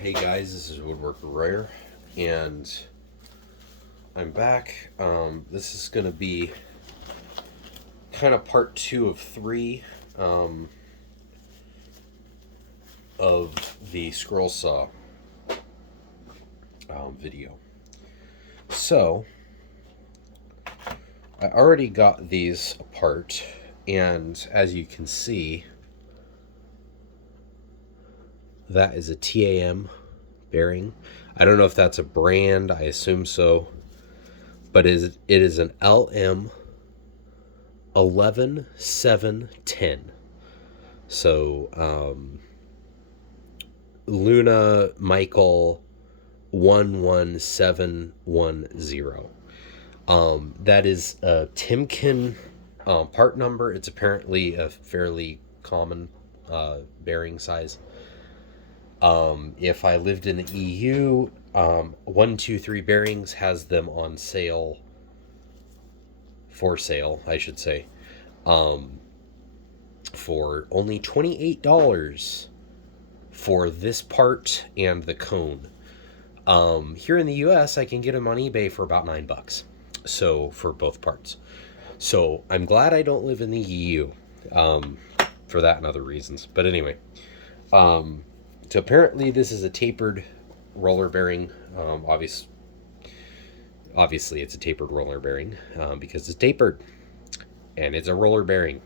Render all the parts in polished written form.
Hey guys, this is Woodworker Royer, and I'm back. This is going to be kind of part 2 of 3 of the scroll saw video. So, I already got these apart, and as you can see, that is a TAM bearing. I don't know if that's a brand, I assume so, but it is an LM 11710. So Luna Michael 11710. That is a Timken part number. It's apparently a fairly common bearing size. If I lived in the EU, 123 Bearings has them on sale, for sale, I should say, for only $28 for this part and the cone. Here in the US, I can get them on eBay for about $9. So for both parts. So I'm glad I don't live in the EU, for that and other reasons. But anyway, so apparently this is a tapered roller bearing. Obviously it's a tapered roller bearing because it's tapered and it's a roller bearing.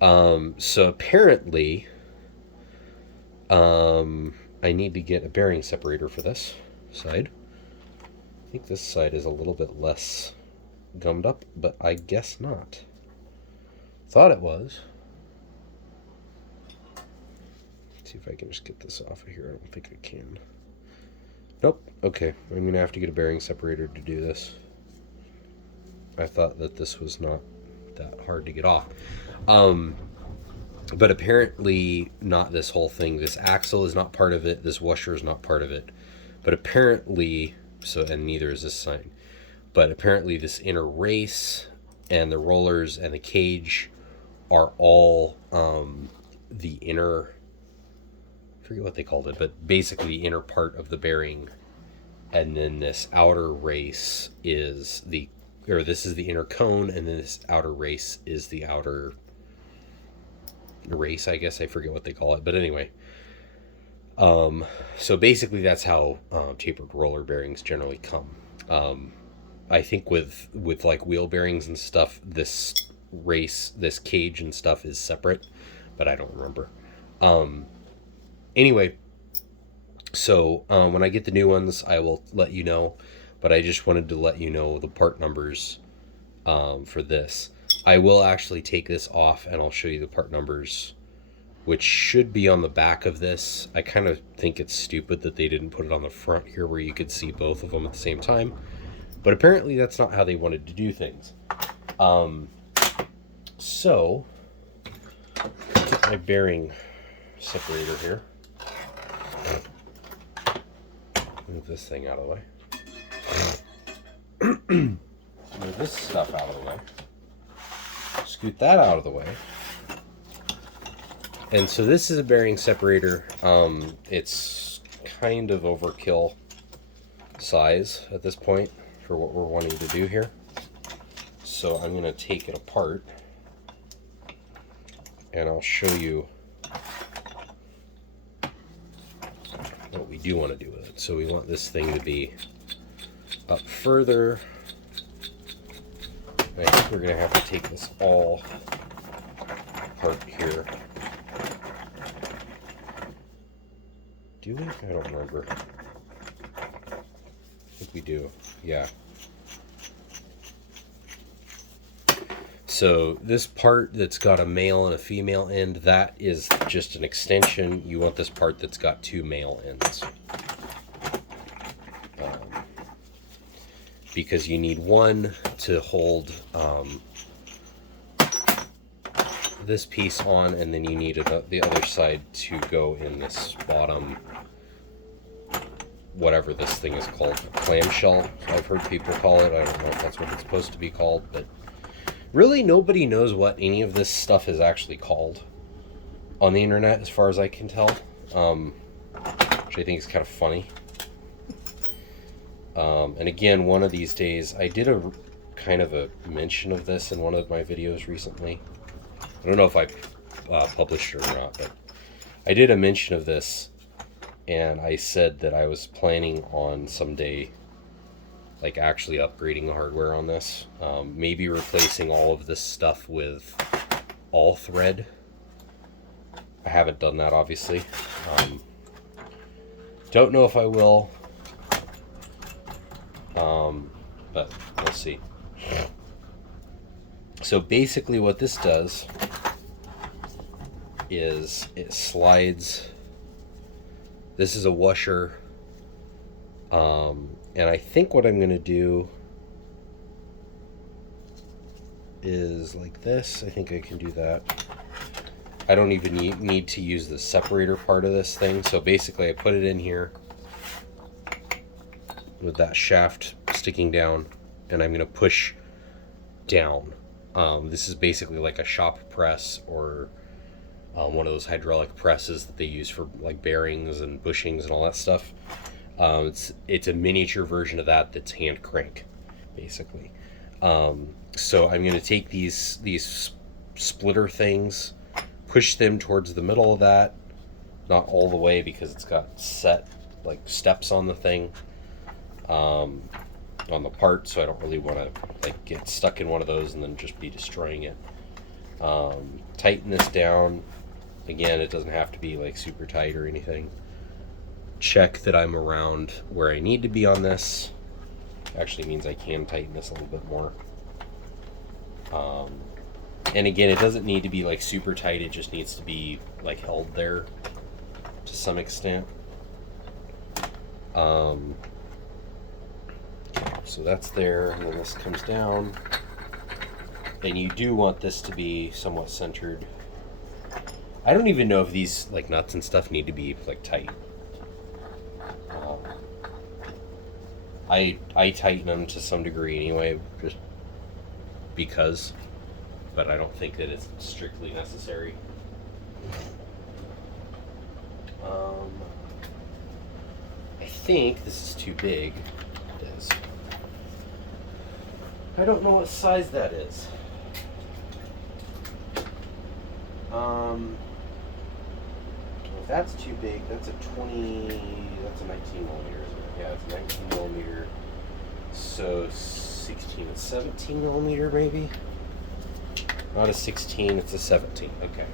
So apparently I need to get a bearing separator for this side. I think this side is a little bit less gummed up, but I guess not. Thought it was. See if I can just get this off of here. I don't think I can. Nope. Okay, I'm gonna have to get a bearing separator to do this. I thought that this was not that hard to get off. But apparently not this whole thing. This axle is not part of it. This washer is not part of it. But apparently, so, and neither is this sign. But apparently this inner race and the rollers and the cage are all the inner, I forget what they called it, but basically inner part of the bearing. And then this outer race is this is the inner cone, and then this outer race is the outer race, I guess. I forget what they call it. But anyway, so basically that's how tapered roller bearings generally come. I think with like wheel bearings and stuff, this cage and stuff is separate, but I don't remember. Anyway, so when I get the new ones, I will let you know, but I just wanted to let you know the part numbers for this. I will actually take this off and I'll show you the part numbers, which should be on the back of this. I kind of think it's stupid that they didn't put it on the front here where you could see both of them at the same time. But apparently that's not how they wanted to do things. So, get my bearing separator here. Move this thing out of the way. Move this stuff out of the way. Scoot that out of the way. And so this is a bearing separator. It's kind of overkill size at this point for what we're wanting to do here. So I'm going to take it apart and I'll show you what we do want to do with it. So we want this thing to be up further. I think we're going to have to take this all apart here. Do we? I don't remember. I think we do. Yeah. So this part that's got a male and a female end, that is just an extension. You want this part that's got 2 male ends. Because you need one to hold this piece on, and then you need the other side to go in this bottom, whatever this thing is called, clamshell, I've heard people call it. I don't know if that's what it's supposed to be called, but really nobody knows what any of this stuff is actually called on the internet, as far as I can tell. which I think is kind of funny. And again, one of these days, I did a kind of a mention of this in one of my videos recently. I don't know if I published it or not, but I did a mention of this, and I said that I was planning on someday like actually upgrading the hardware on this. Maybe replacing all of this stuff with all thread. I haven't done that, obviously. Don't know if I will, but we'll see. So basically what this does is it slides. This is a washer, and I think what I'm going to do is like this. I think I can do that. I don't even need to use the separator part of this thing. So basically I put it in here with that shaft sticking down, and I'm going to push down. This is basically like a shop press, or one of those hydraulic presses that they use for like bearings and bushings and all that stuff. It's a miniature version of that that's hand crank, basically. So I'm going to take these splitter things, push them towards the middle of that, not all the way because it's got set like steps on the thing, on the part, so I don't really want to like get stuck in one of those and then just be destroying it. Tighten this down. Again, it doesn't have to be like super tight or anything. Check that I'm around where I need to be on this. Actually means I can tighten this a little bit more. And again, it doesn't need to be like super tight, it just needs to be like held there to some extent. So that's there, and then this comes down, and you do want this to be somewhat centered. I don't even know if these like nuts and stuff need to be like tight. I tighten them to some degree anyway, just because, but I don't think that it's strictly necessary. I think this is too big. It is. I don't know what size that is. If that's too big, that's a 19 millimeter, isn't it? Yeah, it's 19 millimeter. So 16 and 17 millimeter, maybe? Not a 16, it's a 17. Okay.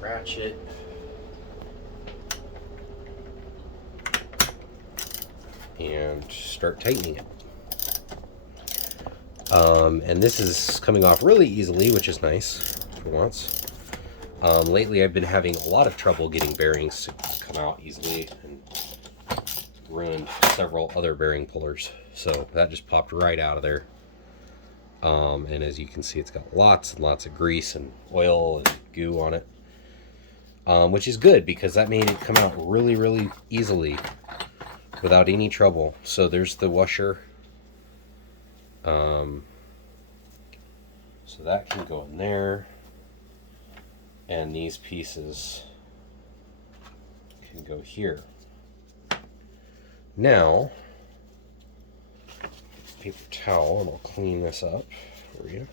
Ratchet. And start tightening it. And this is coming off really easily, which is nice for once. Lately I've been having a lot of trouble getting bearings to come out easily, and ruined several other bearing pullers. So that just popped right out of there. And as you can see, it's got lots and lots of grease and oil and goo on it. Which is good because that made it come out really, really easily without any trouble. So there's the washer. So that can go in there, and these pieces can go here. Now, paper towel, and I'll clean this up for you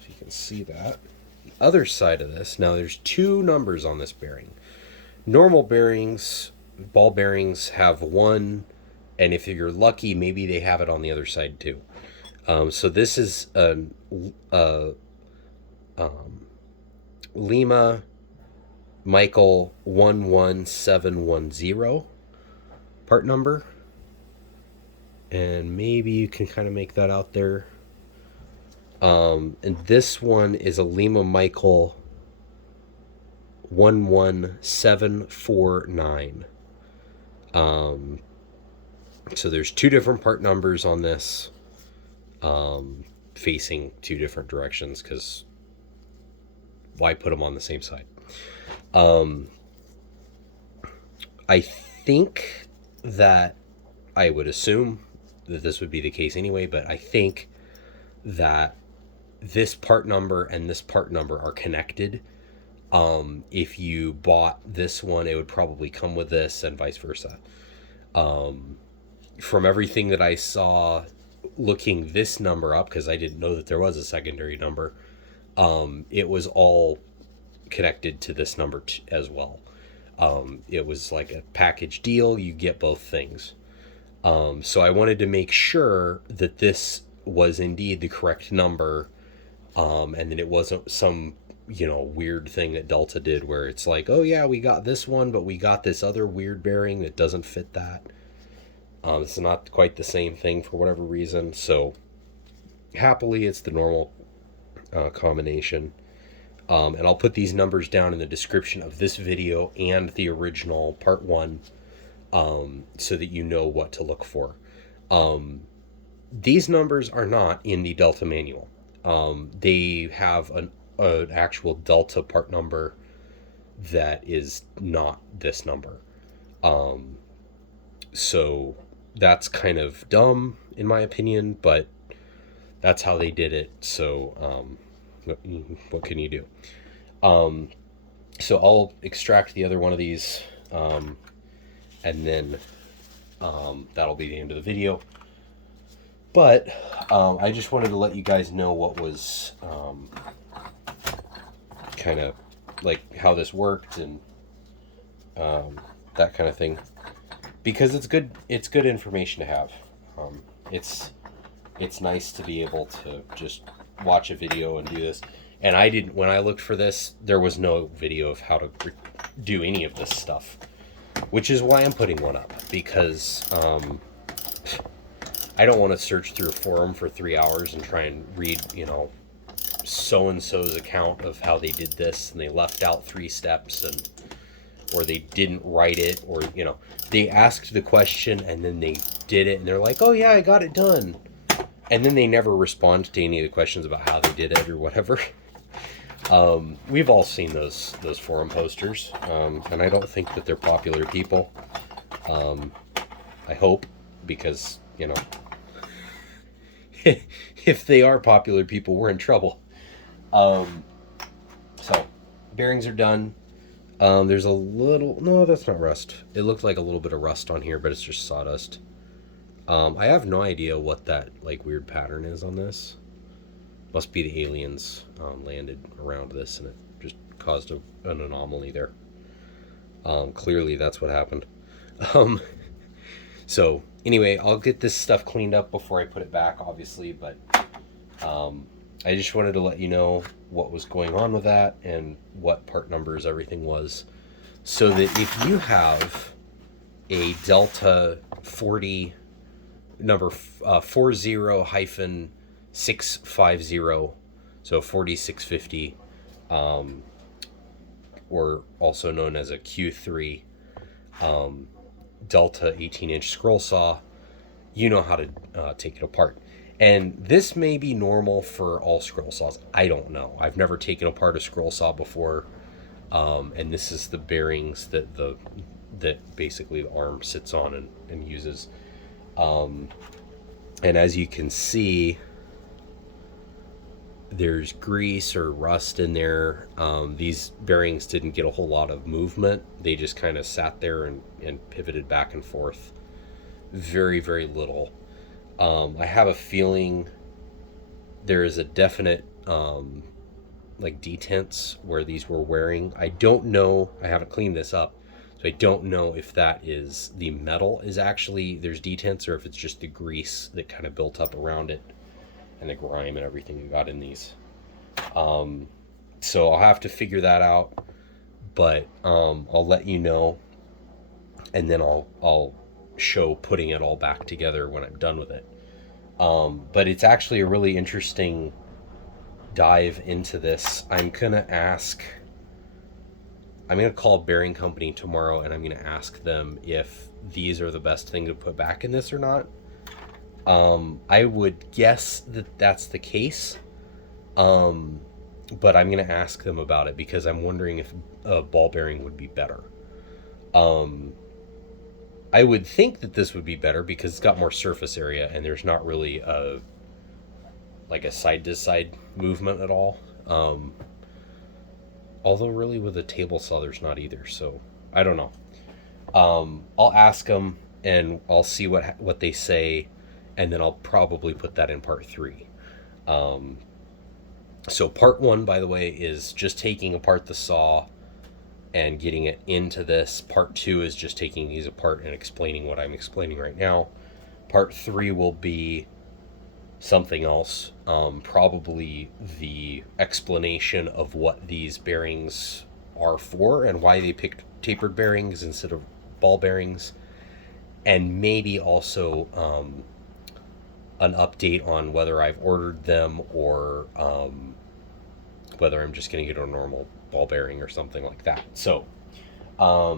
so you can see that. The other side of this, now there's two numbers on this bearing. Normal bearings, ball bearings, have one, and if you're lucky, maybe they have it on the other side too. So this is a Lima Michael 11710 part number, and maybe you can kind of make that out there. And this one is a Lima Michael 11749. So there's two different part numbers on this, facing two different directions, because why put them on the same side? I think that, I would assume that this would be the case anyway, but I think that this part number and this part number are connected. If you bought this one, it would probably come with this, and vice versa. From everything that I saw looking this number up, because I didn't know that there was a secondary number, it was all connected to this number as well. It was like a package deal. You get both things. So I wanted to make sure that this was indeed the correct number, and that it wasn't some, weird thing that Delta did where it's like, oh yeah, we got this one, but we got this other weird bearing that doesn't fit that. It's not quite the same thing for whatever reason. So happily, it's the normal combination. And I'll put these numbers down in the description of this video and the original part 1, so that you know what to look for. These numbers are not in the Delta manual. They have an actual Delta part number that is not this number. So that's kind of dumb in my opinion, but that's how they did it. So what can you do? So I'll extract the other one of these, and then that'll be the end of the video. But I just wanted to let you guys know what was kind of like how this worked, and that kind of thing, because it's good information to have. It's nice to be able to just watch a video and do this. And when I looked for this, there was no video of how to do any of this stuff, which is why I'm putting one up, because I don't want to search through a forum for 3 hours and try and read, so-and-so's account of how they did this, and they left out 3 steps, or they didn't write it, or, they asked the question and then they did it and they're like, oh yeah, I got it done. And then they never respond to any of the questions about how they did it or whatever. We've all seen those forum posters, and I don't think that they're popular people. I hope, because, if they are popular people, we're in trouble. So, bearings are done. There's a little... No, that's not rust. It looked like a little bit of rust on here, but it's just sawdust. I have no idea what that weird pattern is on this. Must be the aliens landed around this and it just caused an anomaly there. Clearly that's what happened. So anyway, I'll get this stuff cleaned up before I put it back, obviously, but I just wanted to let you know what was going on with that and what part numbers everything was, so that if you have a Delta 40 number 40-650, so 4650, or also known as a Q3 Delta 18-inch scroll saw, you know how to take it apart. And this may be normal for all scroll saws. I don't know. I've never taken apart a scroll saw before, and this is the bearings that basically the arm sits on and uses. And as you can see, there's grease or rust in there. These bearings didn't get a whole lot of movement. They just kind of sat there and pivoted back and forth. Very, very little. I have a feeling there is a definite detents where these were wearing. I don't know. I haven't cleaned this up, so I don't know if that is the metal is actually there's detents, or if it's just the grease that kind of built up around it and the grime and everything that got in these. So I'll have to figure that out, but I'll let you know, and then I'll show putting it all back together when I'm done with it. But it's actually a really interesting dive into this. I'm gonna call a bearing company tomorrow, and I'm gonna ask them if these are the best thing to put back in this or not. I would guess that that's the case, but I'm gonna ask them about it, because I'm wondering if a ball bearing would be better. I would think that this would be better because it's got more surface area and there's not really like a side to side movement at all. Although really with a table saw there's not either, so I don't know. I'll ask them and I'll see what they say, and then I'll probably put that in part 3. So part 1, by the way, is just taking apart the saw and getting it into this. Part 2 is just taking these apart and explaining what I'm explaining right now. Part 3 will be something else, probably the explanation of what these bearings are for and why they picked tapered bearings instead of ball bearings, and maybe also an update on whether I've ordered them or whether I'm just going to get a normal ball bearing or something like that. So I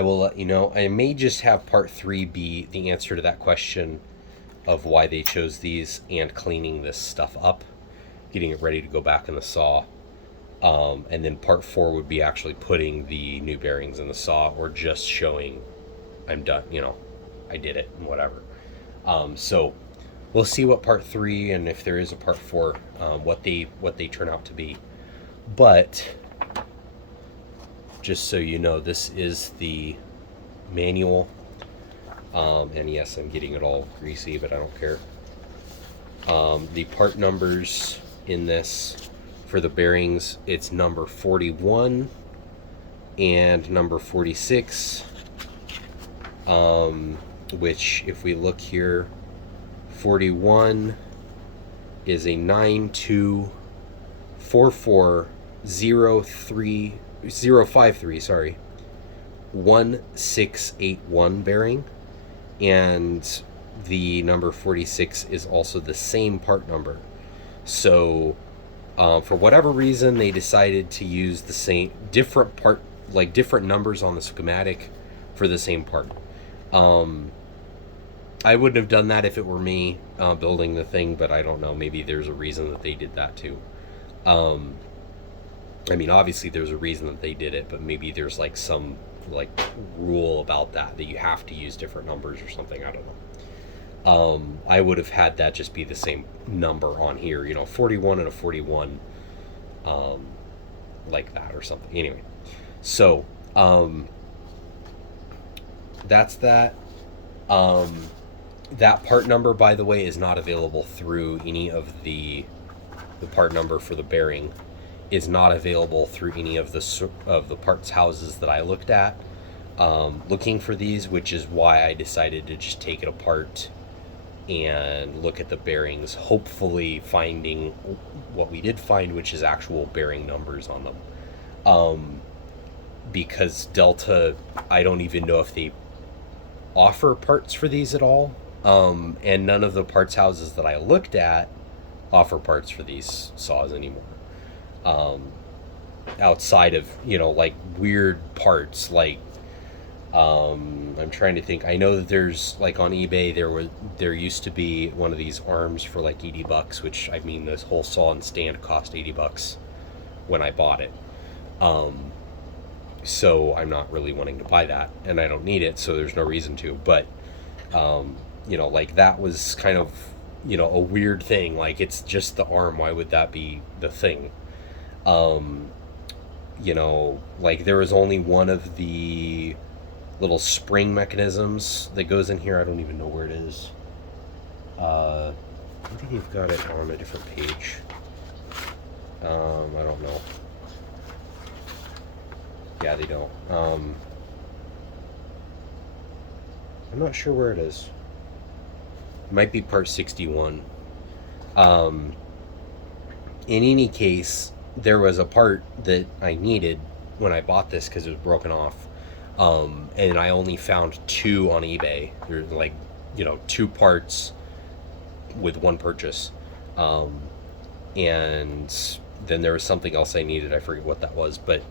will let you know. I may just have part 3 be the answer to that question of why they chose these and cleaning this stuff up, getting it ready to go back in the saw. And then part 4 would be actually putting the new bearings in the saw, or just showing I'm done, I did it and whatever. So we'll see what part 3, and if there is a part 4, what they turn out to be. But just so you know, this is the manual. And yes, I'm getting it all greasy, but I don't care. The part numbers in this for the bearings, it's number 41 and number 46. Which, if we look here, 41 is a 9244053, sorry, 1681 bearing, and the number 46 is also the same part number. So for whatever reason, they decided to use the same different numbers on the schematic for the same part. I wouldn't have done that if it were me building the thing, but I don't know. Maybe there's a reason that they did that too. I mean, obviously there's a reason that they did it, but maybe there's some rule about that you have to use different numbers or something. I don't know. I would have had that just be the same number on here, 41 and a 41, like that or something. Anyway, so that's that. That part number, by the way, is not available through any of the part number for the bearing is not available through any of the parts houses that I looked at looking for these, which is why I decided to just take it apart and look at the bearings, hopefully finding what we did find, which is actual bearing numbers on them. Because Delta, I don't even know if they offer parts for these at all. And none of the parts houses that I looked at offer parts for these saws anymore. Outside of, weird parts, I'm trying to think. I know that there's, on eBay, there used to be one of these arms for $80, which, I mean, this whole saw and stand cost $80 when I bought it. So I'm not really wanting to buy that, and I don't need it, so there's no reason to. But that was kind of, a weird thing. It's just the arm. Why would that be the thing? There was only one of the little spring mechanisms that goes in here. I don't even know where it is. I think you've got it on a different page. I don't know. Yeah, they don't. I'm not sure where it is. It might be part 61. In any case, there was a part that I needed when I bought this because it was broken off. And I only found 2 on eBay. There's 2 parts with one purchase. And then there was something else I needed. I forget what that was, but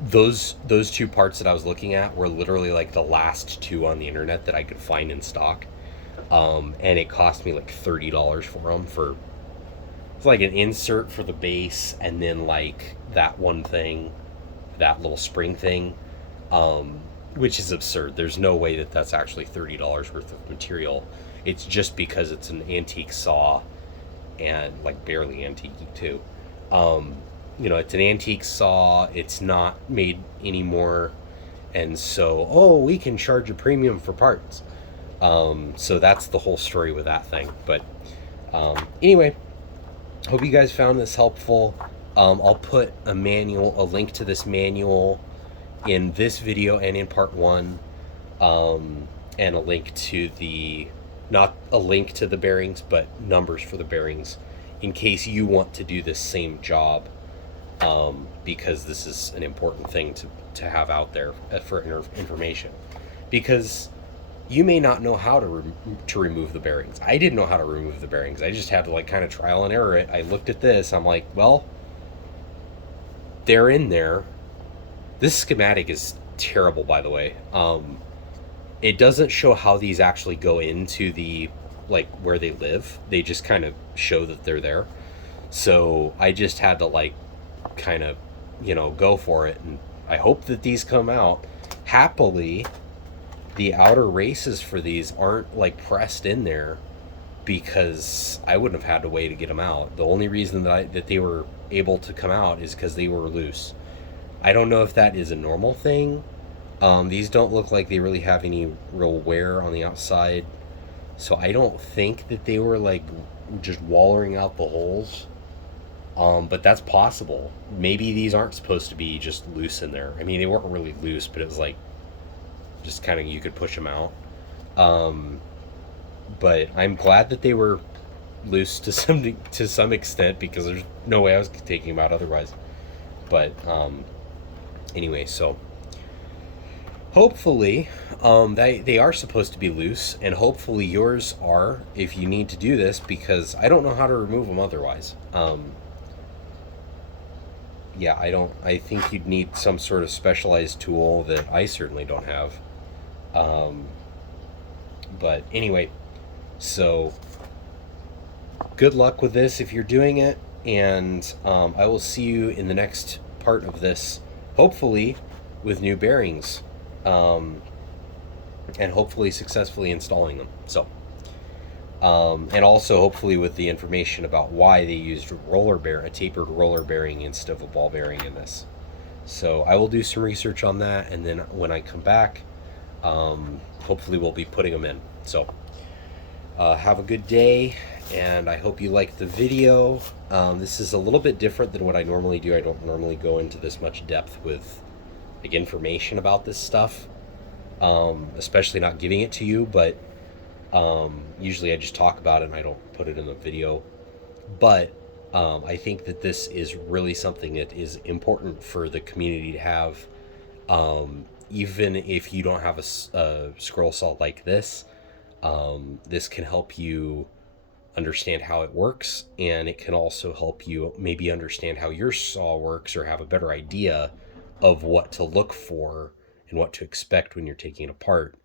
those 2 parts that I was looking at were literally the last 2 on the internet that I could find in stock. And it cost me $30 for them it's an insert for the base, and then that one thing, that little spring thing. which is absurd. There's no way that that's actually $30 worth of material. It's just because it's an antique saw, and like barely antique too. Um, it's an antique saw. It's not made anymore, and so we can charge a premium for parts. So that's the whole story with that thing. But anyway, hope you guys found this helpful. I'll put a link to this manual in this video and in part one, and a link to not a link to the bearings, but numbers for the bearings in case you want to do this same job, because this is an important thing to have out there for information, because you may not know how to remove the bearings. I didn't know how to remove the bearings. I just had to like kind of trial and error it. I looked at this. I'm like, well, they're in there. This schematic is terrible, by the way. It doesn't show how these actually go into the like where they live. They just kind of show that they're there. So I just had to like kind of go for it, and I hope that these come out. Happily, the outer races for these aren't like pressed in there, because I wouldn't have had to wait to get them out. The only reason that they were able to come out is because they were loose. I don't know if that is a normal thing. These don't look like they really have any real wear on the outside, so I don't think that they were like just wallering out the holes. But that's possible. Maybe these aren't supposed to be just loose in there. I mean, they weren't really loose, but it was like just kind of, you could push them out. But I'm glad that they were loose to some extent, because there's no way I was taking them out otherwise. But anyway, so hopefully they are supposed to be loose, and hopefully yours are if you need to do this, because I don't know how to remove them otherwise. Yeah, I think you'd need some sort of specialized tool that I certainly don't have. But anyway, so good luck with this if you're doing it, and I will see you in the next part of this, hopefully with new bearings, and hopefully successfully installing them. So and also hopefully with the information about why they used a tapered roller bearing instead of a ball bearing in this. So I will do some research on that, and then when I come back, hopefully we'll be putting them in. So have a good day, and I hope you liked the video. This is a little bit different than what I normally do. I don't normally go into this much depth with like information about this stuff, especially not giving it to you, but usually I just talk about it and I don't put it in the video. But I think that this is really something that is important for the community to have. Even if you don't have a scroll saw like this, this can help you understand how it works, and it can also help you maybe understand how your saw works, or have a better idea of what to look for and what to expect when you're taking it apart,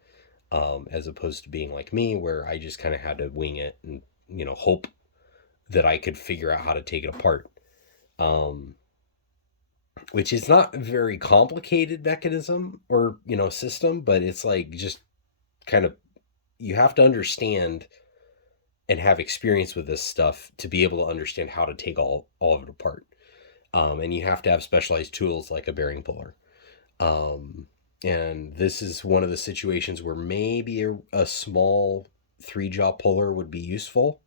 as opposed to being like me, where I just kind of had to wing it and hope that I could figure out how to take it apart, which is not a very complicated mechanism or system, but it's like just kind of, you have to understand and have experience with this stuff to be able to understand how to take all of it apart. And you have to have specialized tools like a bearing puller. And this is one of the situations where maybe a small 3-jaw puller would be useful.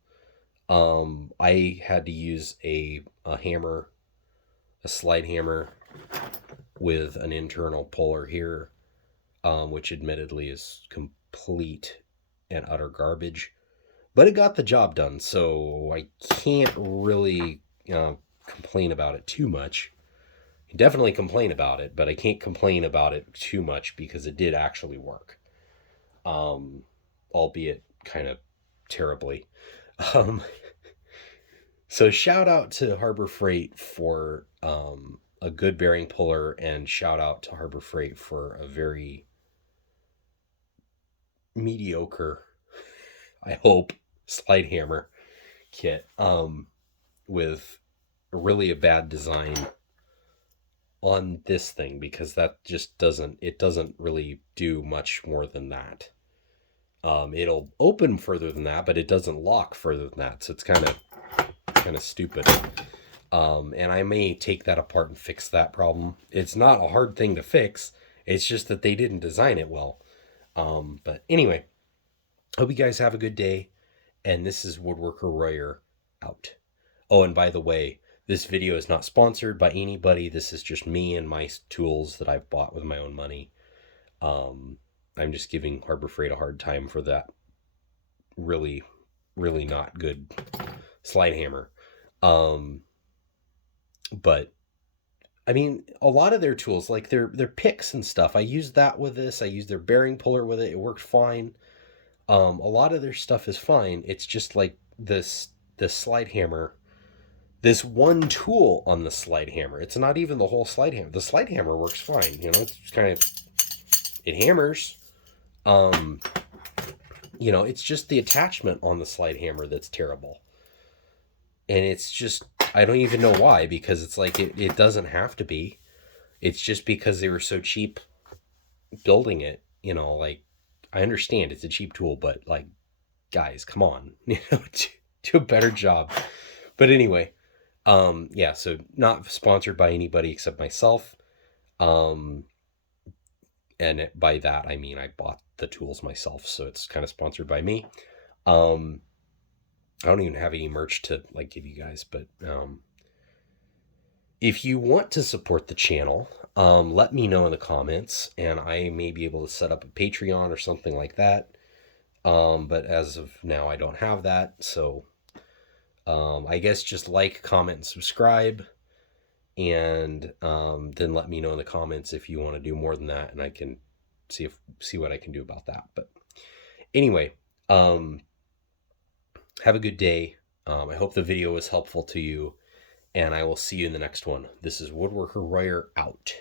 I had to use a hammer, a slide hammer with an internal puller here, which admittedly is complete and utter garbage, but it got the job done, so I can't really complain about it too much. I can definitely complain about it, but I can't complain about it too much because it did actually work, albeit kind of terribly. So shout out to Harbor Freight for a good bearing puller, and shout out to Harbor Freight for a very mediocre, I hope, slide hammer kit, with really a bad design on this thing, because that just doesn't really do much more than that. It'll open further than that, but it doesn't lock further than that. So it's kind of stupid. And I may take that apart and fix that problem. It's not a hard thing to fix. It's just that they didn't design it well. But anyway, hope you guys have a good day. And this is Woodworker Royer out. Oh, and by the way, this video is not sponsored by anybody. This is just me and my tools that I've bought with my own money. I'm just giving Harbor Freight a hard time for that really, really not good slide hammer. But I mean, a lot of their tools, like their picks and stuff, I used that with this. I used their bearing puller with it. It worked fine. A lot of their stuff is fine. It's just like this slide hammer, this one tool on the slide hammer. It's not even the whole slide hammer. The slide hammer works fine. You know, it's kind of, it hammers. You know, it's just the attachment on the slide hammer that's terrible. And it's just, I don't even know why, because it's like, it doesn't have to be. It's just because they were so cheap building it, you know, like, I understand it's a cheap tool, but like, guys, come on, you know, do a better job. But anyway, yeah, so not sponsored by anybody except myself. And by that, I mean, I bought the tools myself, so it's kind of sponsored by me. I don't even have any merch to like give you guys, but if you want to support the channel, let me know in the comments, and I may be able to set up a Patreon or something like that. But as of now, I don't have that, so I guess just like, comment, and subscribe, and then let me know in the comments if you want to do more than that, and I can see what I can do about that. But anyway, have a good day. I hope the video was helpful to you, and I will see you in the next one. This is Woodworker Royer out.